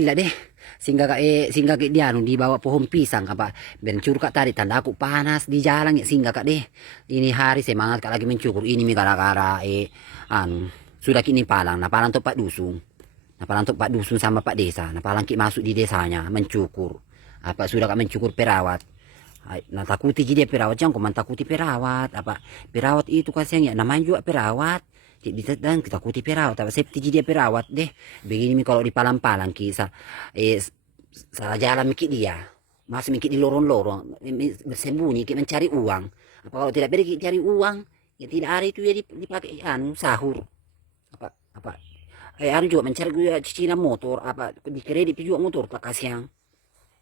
Gila deh, singgah ke dia di bawah pohon pisang apa mencur kak tadi tanda aku panas di jalan ya singgah kak deh. Ini hari semangat kak lagi mencukur ini mi gara-gara sudah kini palang, nah palang tuh Pak Dusun. Nah palang tuh Pak Dusun sama Pak Desa, nah palang ki masuk di desanya mencukur. Apa sudah kak mencukur perawat. Nah takuti dia perawat jangan kau takuti perawat apa perawat itu kasihan ya namanya juga perawat. Bisa dan kita kuti perawat apa safety dia perawat deh begini mi kalau di palang-palang kisah salah jalan mikir dia masih mikir di lorong-lorong bersembunyi kita mencari uang apa kalau tidak pergi cari uang ya tidak ada itu ya dipakai sahur apa apa anu juga mencari juga cicilan motor apa di kredit juga motor tak kasihan.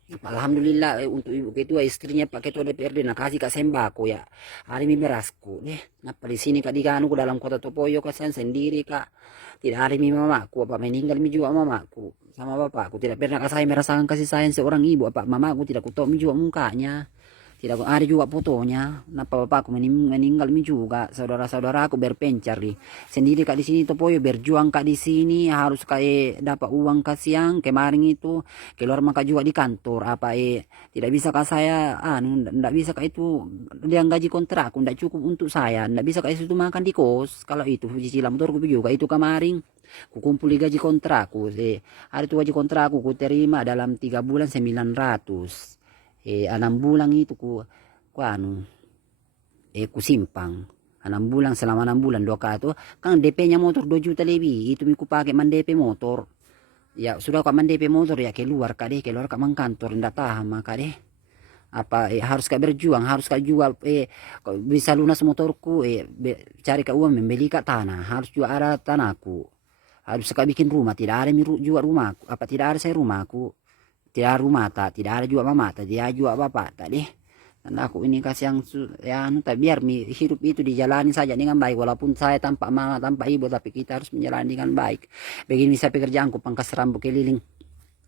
Alhamdulillah untuk ibu ketua istrinya Pak Ketua DPRD nak kasih kak sembako ya hari ini berasku deh napa di sini kak diganu dalam kota Topoyo kasihan sendiri kak tidak ada mi mamaku apa meninggal mi juga mamaku sama bapakku tidak pernah saya merasakan kasih sayang seorang ibu apa mamaku tidak kutok mi juga mukanya tidak ada juga fotonya. Napa bapakku meninggal mi juga. Saudara-saudaraku berpencar di sendiri kak di sini Topoyo berjuang kak di sini harus kayak dapat uang kasihan kemarin itu keluar maka juga di kantor apa tidak bisa kak saya tidak bisa kak itu dia gaji kontrak tidak cukup untuk saya tidak bisa kak itu makan di kos kalau itu cicilan motorku juga itu kemarin kukumpuli gaji kontrakku hari itu gaji kontrakku ku terima dalam 3 bulan 900 6 bulan itu ku simpang 6 bulan selama 6 bulan 2 kartu kan DP nya motor 2 juta lebih itu ku pakai man DP motor ya sudah kak man DP motor ya keluar kak man kantor ndak tahan maka deh apa harus kak berjuang harus kak jual bisa lunas motorku cari kak uang membeli kak tanah harus juga ada tanahku harus kak bikin rumah tidak ada juga rumahku apa tidak ada saya rumahku tidak ada rumah tak tidak ada juga mama tak tidak ada juga bapak tak deh dan aku ini kasih yang ya tak biar hidup itu dijalani saja dengan baik walaupun saya tanpa mama tanpa ibu tapi kita harus menjalani dengan baik begini saya pekerjaanku pangkas rambut keliling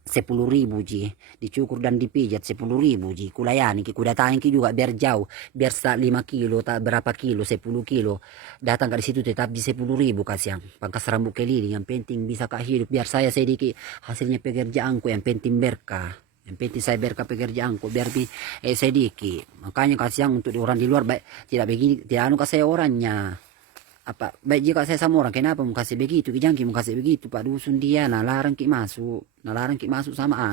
10.000 ji dicukur dan dipijat 10.000 ji kulayani ki kudatangi ki juga biar jauh biar 5 kilo tak berapa kilo 10 kilo datang ke situ tetap di 10.000 kasih yang pangkas rambut keliling yang penting bisa kak hidup biar saya sedikit hasilnya pekerjaanku yang penting berkah yang penting saya berkah pekerjaanku biar sedikit makanya kasih yang untuk orang di luar baik tidak begini tidak anu kasih orangnya apa baik jika saya sama orang kenapa mau kasih begitu kijangki mau kasih begitu Pak Dusun dia nalarang ki masuk sama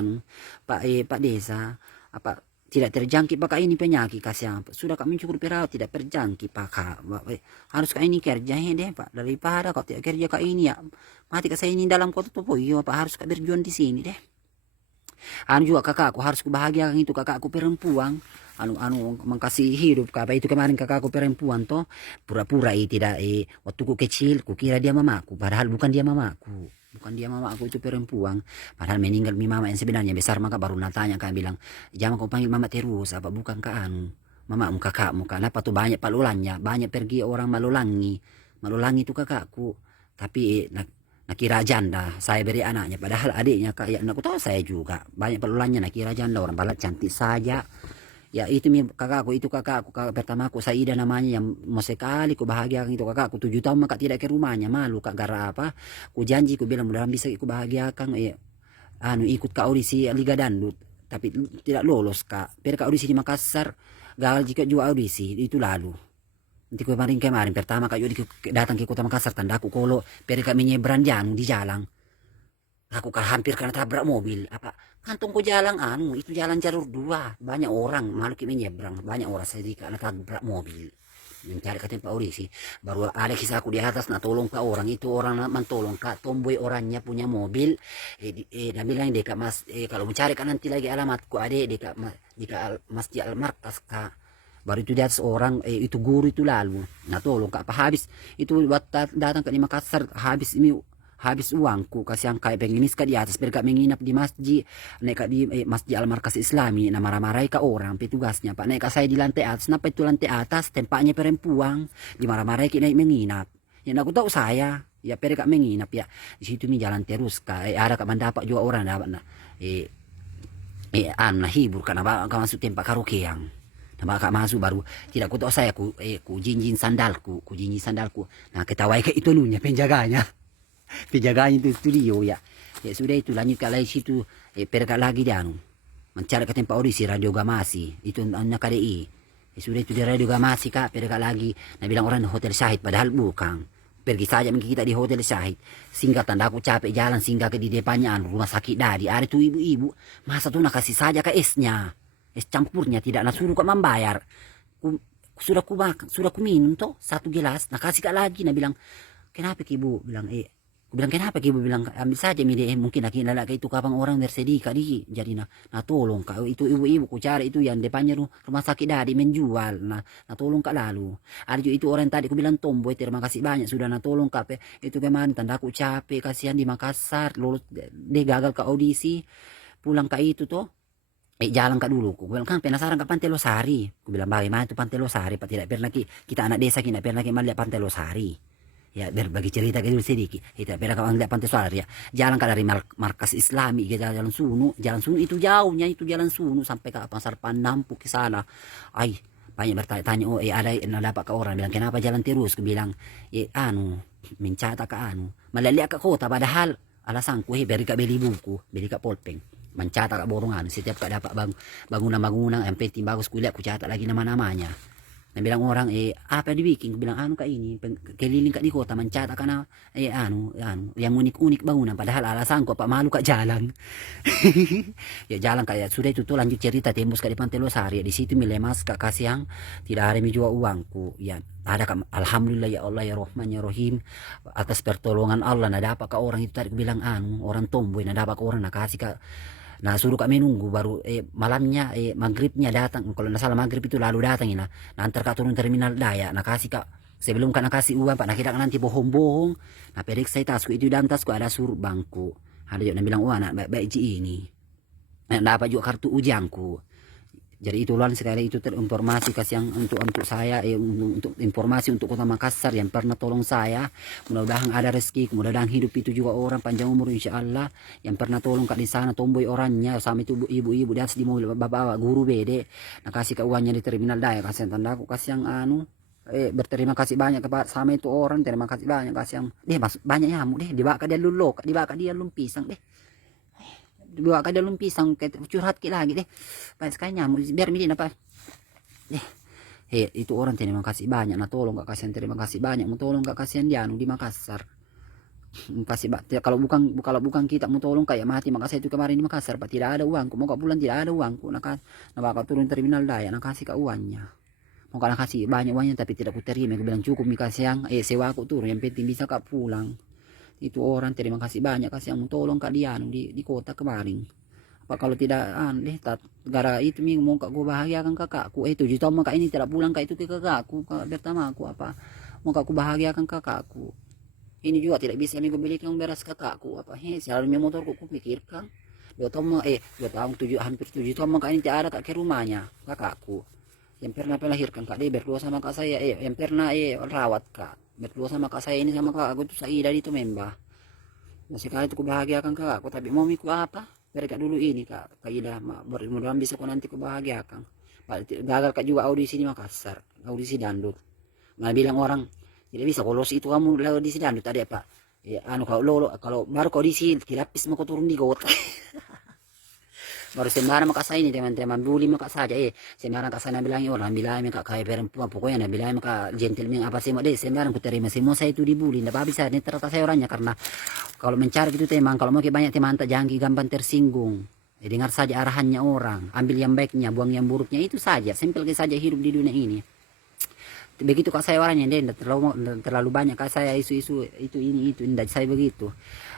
Pak Desa apa tidak terjangkit pak ini penyakit kasih apa sudah kami cukur perawat tidak terjangkit pak harus kak ini kerja deh pak daripada kau tidak kerja kak ini ya mati kak saya ini dalam kota Topoyo apa harus kak berjuang di sini deh juga kakakku harus kubahagiakan itu kakakku perempuan mengkasih hidup apa itu kemarin kakakku perempuan toh pura-pura tidak waktu ku kecil ku kira dia mamaku padahal bukan dia mamaku itu perempuan padahal meninggal mi mama yang sebenarnya besar maka baru natanya kan bilang jangan kau panggil mama terus apa bukan kak mamamu kakakmu kenapa tuh banyak palulannya banyak pergi orang malulangi itu kakakku tapi nakira janda saya beri anaknya padahal adiknya kak ya aku tahu saya juga banyak pelulannya nakira janda orang balat cantik saja ya itu kakak pertamaku Saida namanya yang mau sekali ku bahagiakan itu kakakku 7 tahun maka tidak ke rumahnya malu kak gara apa ku janji ku bilang mudah bisa ku bahagiakan ikut ke audisi Liga Dangdut tapi tidak lolos kak kak audisi di Makassar gagal jika juga audisi itu lalu nanti kemarin pertama kak datang ke kota Makassar tanda aku kolo kak menyeberang janu di jalan aku hampir kena tabrak mobil apa kantong ku jalan itu jalan jalur 2 banyak orang malu menyeberang banyak orang saya kena tabrak mobil mencari ke tempat audisi baru ada kisah aku di atas nah tolong ke orang itu orang mentolong kak tomboy orangnya punya mobil dia bilang dekat mas kalau mencari kan nanti lagi alamatku ada dekat Masjid Al-Markas kak baru itu dia seorang itu guru itu lalu nah tolong kak apa habis itu datang ke Makassar habis uangku kasih yang kayak pengemis ke di atas berkat menginap di masjid naik di Masjid Al-Markas Islami nah marah-marahi ke orang petugasnya pak naik saya di lantai atas kenapa itu lantai atas tempatnya perempuan dimarah-marahi naik menginap ya aku tahu saya ya kak menginap ya di situ mi jalan terus ada kak mendapat juga orang dapat hibur karena masuk tempat karaokean nah kak masuk baru tidak ku tahu saya ku jinjin sandalku nah ketawai ke itu nunya penjaganya itu studio ya Ya sudah itu lanjut ke lagi situ, perkat lagi dia mencari ke tempat audisi Radio Gamasi, itu anak KDI. Ya sudah itu di Radio Gamasi kak, perkat lagi, nah bilang orang Hotel Syahid, padahal bukan. Pergi saja kita di Hotel Syahid, singgah tanda aku capek jalan, singgah ke di depannya rumah sakit Dadi, ada tuh ibu-ibu, masa tuh nak kasih saja ke esnya, es campurnya tidak, nak suruh kok membayar. Sudah ku makan, sudah ku minum toh 1 gelas, nah kasih kak lagi, nah bilang kenapa ibu, bilang aku bilang kenapa ibu, bilang ambil saja mide, mungkin laki laki itu kapan orang bersedih kak di, jadi nah tolong kak, itu ibu-ibu ku cari itu yang depannya rumah sakit Dadi menjual, nah tolong kak lalu, ada juga itu orang tadi ku bilang tomboy, terima kasih banyak sudah nah tolong kak, itu kemarin tanda aku capek, kasihan di Makassar, lulus dia gagal ke audisi, pulang kak itu toh. Jalan kak dulu, ku bilang kan penasaran ke Pantai Losari, ku bilang bagaimana itu Pantai Losari, pak tidak pernah kita anak desa tidak pernah melihat Pantai Losari, ya berbagi cerita gitu sedikit, kita pernah kau lihat Pantai Losari ya, jalan kak dari markas Islami ke jalan Sunu itu jauhnya itu jalan Sunu sampai ke Pasar Panampu ke sana, banyak bertanya-tanya, ada apa ke orang, bilang kenapa jalan terus, ku bilang mencata ke malah lihat ke kota, padahal alasanku beri kak beli buku, beli kak polpeng. Mencatat kak borongan, setiap kak dapat bangunan-bangunan yang penting bagus kulihat ku catat lagi nama-namanya. Nah bilang orang apa dibikin, ku bilang kak ini keliling kak di kota mencatat karena yang unik-unik bangunan, padahal alasanku apa malu kak jalan. Ya jalan kayak sudah itu tuh lanjut cerita tembus kak di Pantai Losari, di situ milemas kak kasih yang tidak ada menjual uangku, ya ada kak, alhamdulillah ya Allah ya Rahman ya Rahim, atas pertolongan Allah nah dapat kak orang itu tadi ku bilang orang tomboy, nah dapat kak orang nah kasih kak. Nah suruh kami nunggu baru malamnya maghribnya datang, kalau nggak salah maghrib itu lalu datang nah antar kak turun terminal Daya, nah kasih kak sebelum kak kasih uang pak, nah kita nanti bohong-bohong, nah periksa tasku itu, dalam tasku ada suruh bangku, ada juga bilang anak baik-baik ini, nah dapat juga kartu ujianku. Jadi itulah sekali itu terinformasi kasih yang untuk saya untuk informasi untuk Kota Makassar yang pernah tolong saya. Mudah-mudahan ada rezeki, mudah-mudahan hidup itu juga orang panjang umur insya Allah. Yang pernah tolong kak di sana tomboy orangnya sama itu ibu-ibu di atas di mobil bapak guru bede. Nah kasih ke uangnya di terminal Daya, kasih tanda aku kasih yang berterima kasih banyak kepada sama itu orang, terima kasih banyak kasih yang banyak nyamuk deh dibakar dia lulok, dibakar dia lumpisang deh. Dua kali dalam pisang curhat kita lagi deh, pas sekali nyamuk biar midin apa deh. Itu orang terima kasih banyak, nah tolong gak kasihan, terima kasih banyak, mau tolong gak kasihan dia di Makassar. Kasih kalau bukan kita mau tolong kayak mati Makassar itu kemarin di Makassar pak, tidak ada uangku, mau kak bulan tidak ada uangku, nah bakal turun terminal Daya, nah kasih kak uangnya, mau kak kasih banyak uangnya tapi tidak ku terima, aku bilang cukup nih kasih yang sewa aku turun, yang penting bisa kak pulang. Itu orang terima kasih banyak kasih yang tolong kak Dian di kota kemarin. Apa kalau tidak gara itu minggu mau kak gue bahagiakan kakakku, 7 tahun kak ini tidak pulang kak itu ke kakakku, kak pertama aku apa mau kak ku bahagiakan kakakku, ini juga tidak bisa nih gue belikan beras kakakku apa selalu motorku ku pikirkan 2 tahun 2 tahun hampir 7 tahun kak ini tidak ada kak ke rumahnya kakakku yang pernah melahirkan kak dia berdua sama kak saya yang pernah rawat kak berdua sama kak saya ini sama kak aku tuh Saida itu membah. Nah sekali itu kubahagiakan kak aku, tapi mau miku apa mereka dulu ini kak Ida, mudah-mudahan bisa ku nanti kubahagiakan. Gagal kak juga audisi di Makassar, audisi dandut, nah bilang orang tidak bisa kalau itu kamu audisi dandut tadi pak kalau baru kau audisi dilapis mau kau turun di got. Baru sembarang maka saya ini teman-teman bully maka saja sembarang kak saya bilang orang bilang kak kayak perempuan pokoknya bilang kak gentleman apa sih mau deh sembarang ku terima semua saya itu dibully nggak bisa ini ternyata saya orangnya karena kalau mencari itu teman kalau mau banyak teman tak jangan gampang tersinggung, dengar saja arahannya orang, ambil yang baiknya buang yang buruknya, itu saja simpel saja hidup di dunia ini. Begitu kak saya orangnya deh terlalu banyak kak saya isu-isu itu ini itu tidak saya begitu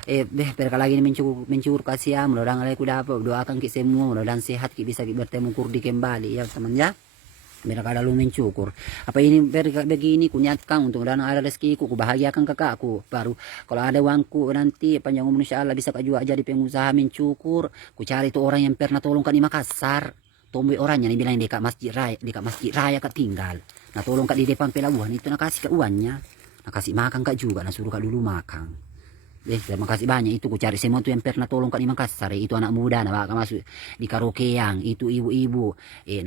berkali lagi ini mencur kasih ya, mudah-mudahan aku dapat, doakan kita semua mudah-mudahan sehat kita bisa bertemu kurdi kembali ya teman ya, biar lalu mencukur apa ini begini kunyatkan untuk dan ada rezekiku kubahagiakan kakakku, baru kalau ada uangku nanti panjang umur insya Allah bisa juga jadi pengusaha mencukur, ku cari itu orang yang pernah tolong kak di Makassar, tomboy orangnya nih bilang dekat masjid raya kak tinggal, nah tolong kak di depan pelabuhan itu nak kasih kak uangnya, nak kasih makan kak juga, nah suruh kak dulu makan. Terima kasih banyak. Itu ku cari semua tuh yang pernah tolong Kak di Makassar. Itu anak muda, nah baka masuk di karaokean. Itu ibu-ibu.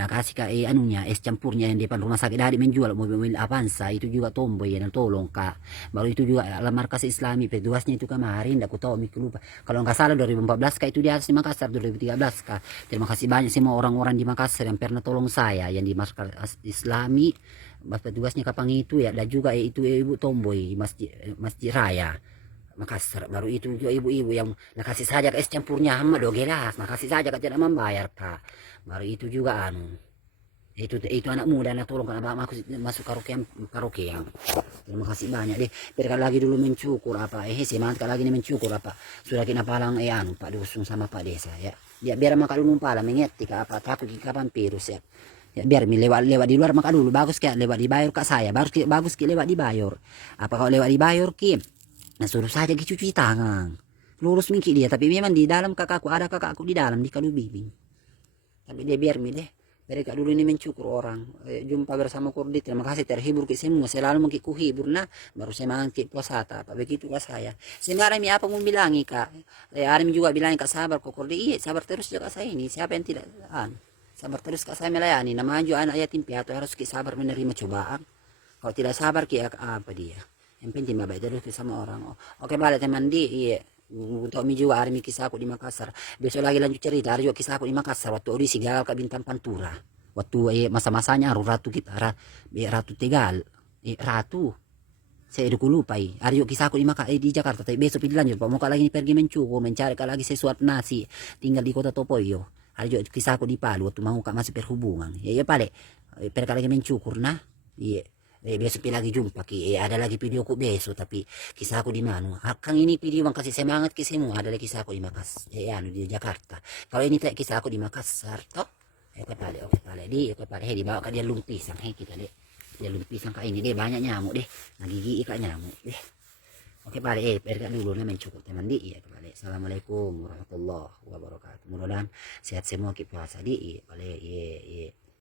Nah kasih Kak anunya, es campurnya yang depan rumah sakit. Dari menjual mobil-mobil Avanza. Itu juga tomboy yang tolong Kak. Baru itu juga alam markas Islami. Petugasnya itu kemarin, aku tahu, mikir lupa. Kalau nggak salah 2014 Kak itu di atas di Makassar. 2013 Kak. Terima kasih banyak semua orang-orang di Makassar yang pernah tolong saya. Yang di markas Islami. Petugasnya kapang itu ya. Dan juga itu ibu tomboy masjid raya Makassar. Baru itu juga ibu-ibu yang nakasih saja ke es campurnya hama do gelas, nakasih saja ke tidak membayar Kak. Baru itu juga itu anak muda anak tolong karena masuk karaokean. Terima kasih banyak deh. Biar lagi dulu mencukur apa semangat lagi nih mencukur apa sudah kena palang Pak Dusun sama Pak Desa ya. Ya biar maka dulu pala mengerti apa takut kapan virus ya. Ya biar lewat di luar maka dulu bagus kayak lewat dibayar Kak saya bagus lewat dibayar. Apa kalau lewat dibayar nah suruh saja cuci tangan. Lurus mingki dia, tapi memang di dalam ada kakakku di dalam di Kalubibing. Tapi dia biar deh. Dari kak dulu ini mencukur orang. Jumpa bersama Kurdit. Terima kasih terhibur ke semua. Selalu mengkiku hibur nah. Baru saya mengangkit puasata. Apa begitu kak saya. Sebenarnya apa mau bilangi kak. Ada juga bilang kak sabar kok Kurdit. Iya sabar terus ya kak saya ini. Siapa yang tidak sabar terus kak saya melayani. Namanya juga anak yatim piatu harus sabar menerima cobaan. Kalau tidak sabar apa dia. Yang penting baik terus sama orang. Oke balik teman iya. Untuk mi juga hari kisahku di Makassar. Besok lagi lanjut cerita. Hari juga kisahku di Makassar. Waktu audisi gagal ke Bintang Pantura. Waktu masa-masanya Ratu kita, Ratu Tegal. Ratu. Saya udah lupa. Hari juga kisahku di Jakarta. Tapi besok lanjut. Pak mau lagi pergi mencukur. Mencari lagi sesuatu nasi. Tinggal di kota Topoyo. Hari juga kisahku di Palu. Waktu mau masih perhubungan. Ya balik. Pergi lagi mencukur nah. Iya. Besok lagi jumpa ada lagi videoku besok tapi kisahku di mana kang ini video yang kasih semangat ke semua ada lagi kisahku di Makassar di Jakarta kalau ini tak kisahku di Makassar toh oke pale dibawa ke dia lumpisang kita deh dia lumpisang kayak ini deh banyak nyamuk deh ngagigi ikan nyamuk deh oke pale pergi dulu nih mencukup teman di pale assalamualaikum warahmatullahi wabarakatuh mudah-mudahan sehat semua kita puasa di pale